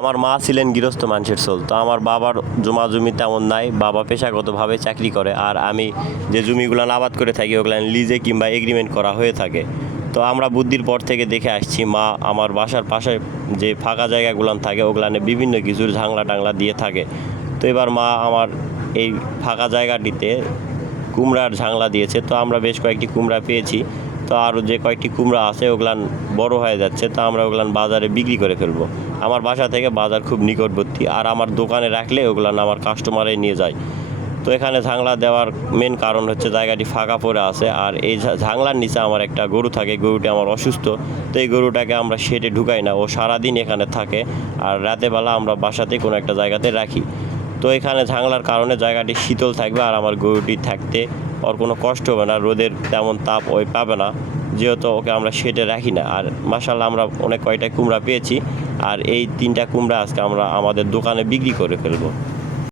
আমার মা ছিলেন গৃহস্থ মানুষের সোল তো আমার বাবার জমা জমি তেমন নাই। বাবা পেশাগতভাবে চাকরি করে আর আমি যে জমিগুলো আবাদ করে থাকি, ওগুলো লিজে কিংবা এগ্রিমেন্ট করা হয়ে থাকে। তো আমরা বুদ্ধির পর থেকে দেখে আসছি, মা আমার বাসার পাশে যে ফাঁকা জায়গাগুলো থাকে, ওগুলানে বিভিন্ন কিছুর ঝাংলা টাংলা দিয়ে থাকে। তো এবার মা আমার এই ফাঁকা জায়গাটিতে কুমড়ার ঝাংলা দিয়েছে, তো আমরা বেশ কয়েকটি কুমড়া পেয়েছি। তো আরও যে কয়েকটি কুমড়া আছে, ওগুলান বড় হয়ে যাচ্ছে, তো আমরা ওগুলান বাজারে বিক্রি করে ফেলব। আমার বাসা থেকে বাজার খুব নিকটবর্তী, আর আমার দোকানে রাখলে ওগুলান আমার কাস্টমারে নিয়ে যায়। তো এখানে ঝাংলা দেওয়ার মেন কারণ হচ্ছে জায়গাটি ফাঁকা পড়ে আছে, আর এই ঝাংলার নিচে আমার একটা গরু থাকে, গরুটি আমার অসুস্থ। তো এই গরুটাকে আমরা শেডে ঢুকাই না, ও সারাদিন এখানে থাকে, আর রাতেবেলা আমরা বাসাতে কোনো একটা জায়গাতে রাখি। তো এখানে ঝাংলার কারণে জায়গাটি শীতল থাকবে আর আমার গরুটি থাকতে ওর কোনো কষ্ট হবে না, রোদের তেমন তাপ ওই পাবে না। যেহেতু ওকে আমরা সেটে রাখি না, আর মাসাল্লাহ আমরা অনেক কয়টা কুমড়া পেয়েছি, আর এই তিনটা কুমড়া আজকে আমরা আমাদের দোকানে বিক্রি করে ফেলব।